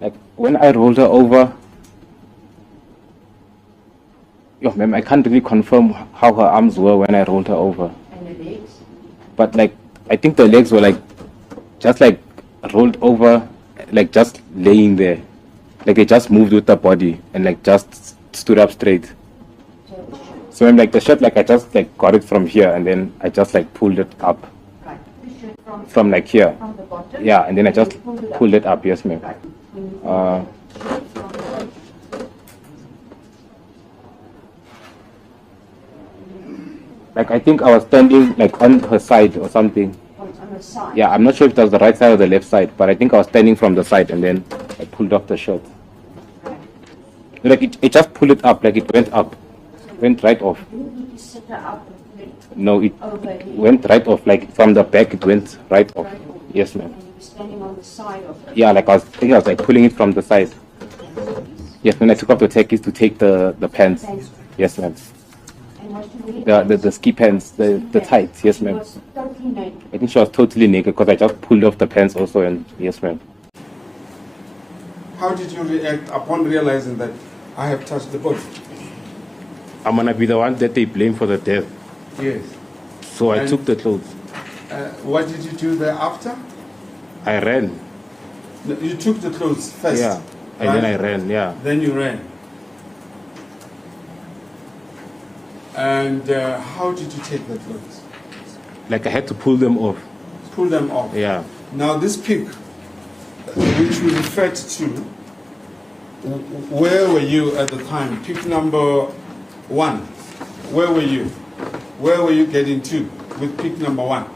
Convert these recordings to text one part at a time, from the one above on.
Like when I rolled her over, yo, ma'am, I can't really confirm how her arms were when I rolled her over. And the legs? But like, I think the legs were like, just like rolled over, like just laying there. Like they just moved with the body and like just stood up straight. So I'm like the shirt, like I just like got it from here and then I just like pulled it up. Right. The shirt From like here. From the bottom? Yeah, and then I just pulled it up. Yes, ma'am. Right. Like I think I was standing like on her side or something. On the side? Yeah, I'm not sure if that was the right side or the left side, but I think I was standing from the side and then I pulled off the shirt. Right. Like it just pulled it up, like it went up. Went right off. You need to sit her up and No, it over here. went right off, like from the back it went right off. Right off. Yes, ma'am. And you were standing on the side of it? Yeah, like I was like pulling it from the side. Yes, when I took off the techies to take the pants. Pants. Yes, ma'am. And was she really The ski pants, the tights. Yes, She ma'am. was totally naked. I think she was totally naked because I just pulled off the pants also, and yes, ma'am. How did you react upon realizing that I have touched the body? I'm gonna be the one that they blame for the death. Yes. So I And- took the clothes. What did you do thereafter? I ran. No, you took the clothes first. Yeah. And then I ran, yeah. Then you ran. And how did you take the clothes? Like I had to pull them off. Pull them off. Yeah. Now this pic, which we referred to, where were you at the time? Pic number 1. Where were you? Where were you getting to with pic number 1?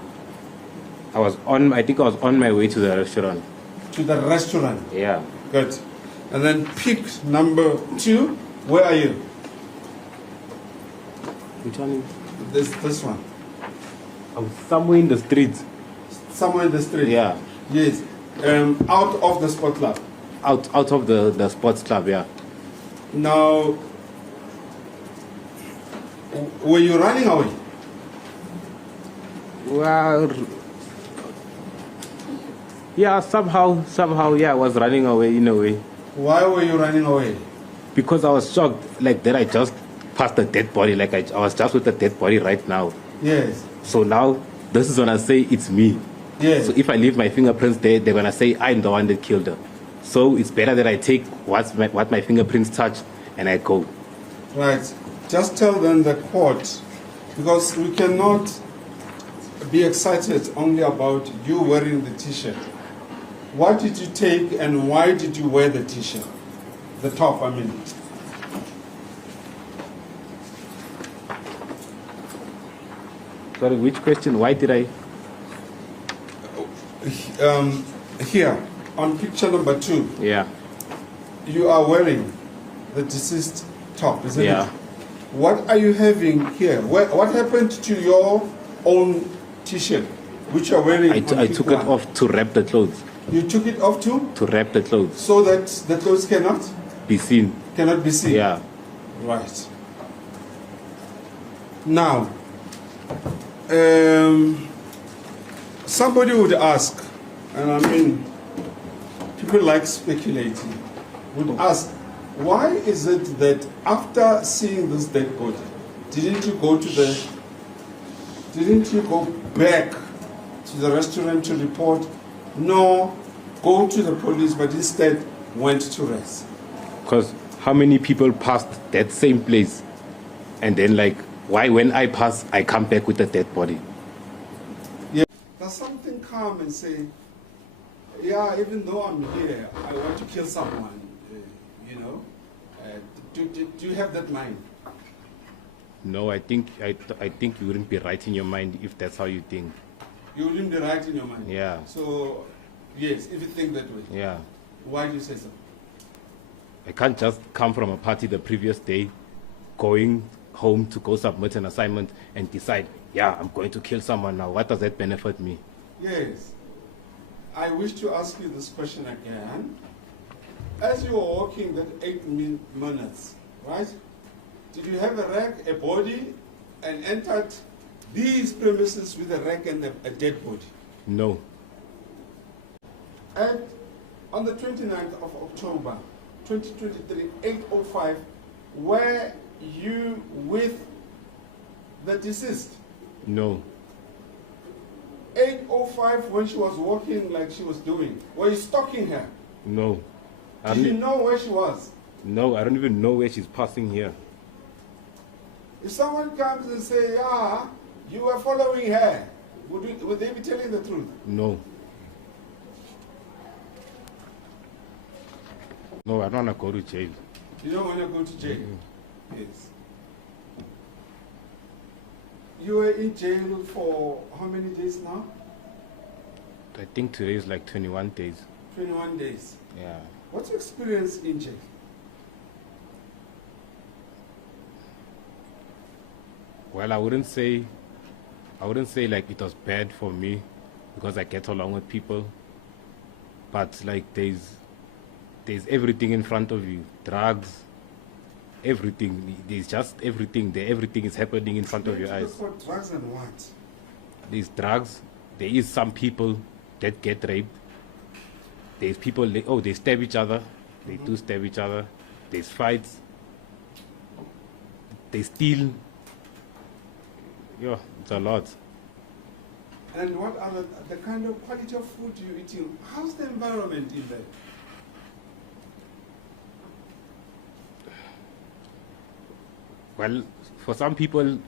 I think I was on my way to the restaurant. To the restaurant. Yeah. Good. And then pic number 2, where are you? Which one? This one. I was somewhere in the streets. Somewhere in the street. Yeah. Yes. Out of the sport club. Out of the sports club, yeah. Now, were you running away? Well, yeah, somehow, yeah, I was running away in a way. Why were you running away? Because I was shocked, like that I just passed the dead body, like I was just with the dead body right now. Yes. So now, this is gonna say it's me. Yes. So if I leave my fingerprints there, they're gonna say I'm the one that killed her. So it's better that I take what my fingerprints touch and I go. Right. Just tell them the court, because we cannot be excited only about you wearing the T-shirt. What did you take and why did you wear the T-shirt? The top, I mean. Sorry, which question? Why did I? Here, on picture number 2, Yeah. you are wearing the deceased top, isn't Yeah. it? What are you having here? What happened to your own T-shirt, which you are wearing? I on pic took it 1? off to wrap the clothes. You took it off too, To wrap the clothes. so that the clothes cannot Be seen. be seen. Yeah. Right. Now, somebody would ask, and I mean, people like speculating, would ask, why is it that after seeing this dead body, didn't you go back to the restaurant to report, nor go to the police, but instead went to rest? Because how many people passed that same place? And then like, why when I pass, I come back with a dead body? Yeah. Does something come and say, yeah, even though I'm here, I want to kill someone, you know? Do you have that mind? No, I think you wouldn't be right in your mind if that's how you think. You wouldn't be right in your mind? Yeah. So, yes, if you think that way. Yeah. Why do you say so? I can't just come from a party the previous day, going home to go submit an assignment and decide, yeah, I'm going to kill someone now. What does that benefit me? Yes. I wish to ask you this question again. As you were walking that 8 minutes, right? Did you have a rag, a body, and entered these premises with a rag and a dead body? No. At On the 29th of October, 2023, 8:05, were you with the deceased? No. 8:05 when she was walking like she was doing. Were you stalking her? No. Did you know where she was? No, I don't even know where she's passing here. If someone comes and say, "Ah, you were following her," would they be telling the truth? No. No, I don't want to go to jail. You don't want to go to jail? Yes. You were in jail for how many days now? I think today is like 21 days. 21 days. Yeah. What's your experience in jail? Well, I wouldn't say like it was bad for me because I get along with people. But like there's everything in front of you. Drugs, everything. There's just everything there. Everything is happening in front of your eyes. For drugs and what? There's drugs. There is some people that get raped. There's people, they stab each other. They do stab each other. There's fights. They steal. Yeah, it's a lot. And what are the kind of quality of food you eating? How's the environment in there? Well, for some people,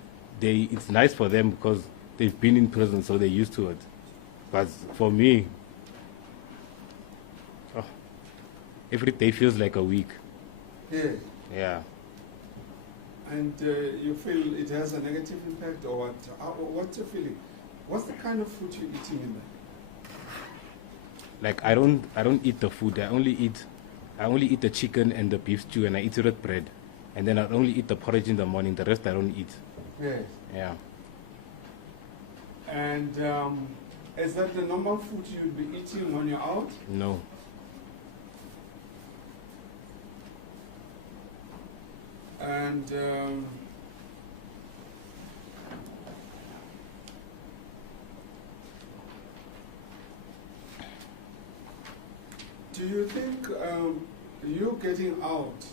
it's nice for them because they've been in prison, so they're used to it. But for me, every day feels like a week. Yeah. Yeah. And you feel it has a negative impact, or what? What's your feeling? What's the kind of food you're eating in there? Like I don't eat the food. I only eat the chicken and the beef stew, and I eat it with bread. And then I only eat the porridge in the morning. The rest I don't eat. Yes. Yeah. And is that the normal food you'd be eating when you're out? No. And do you think you getting out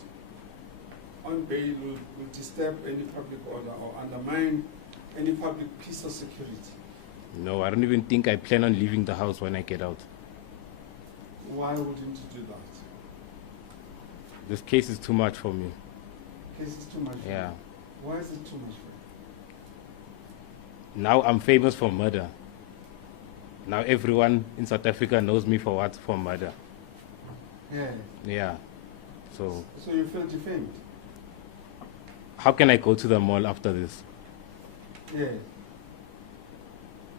on bail will disturb any public order or undermine any public peace or security? No, I don't even think I plan on leaving the house when I get out. Why wouldn't you do that? This case is too much for me. Case is too much for Yeah. you. Why is it too much for you? Now I'm famous for murder. Now everyone in South Africa knows me for what? For murder. Yeah. Yeah. So you feel defamed? how can I go to the mall after this? Yeah.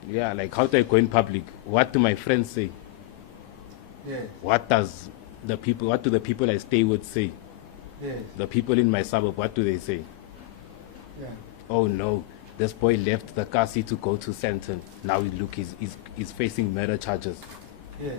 Yeah, like how do I go in public? What do my friends say? Yeah. What do the people I stay with say? Yeah. The people in my suburb, what do they say? Yeah. Oh no, this boy left the car seat to go to Santon. Now look, he's facing murder charges. Yeah.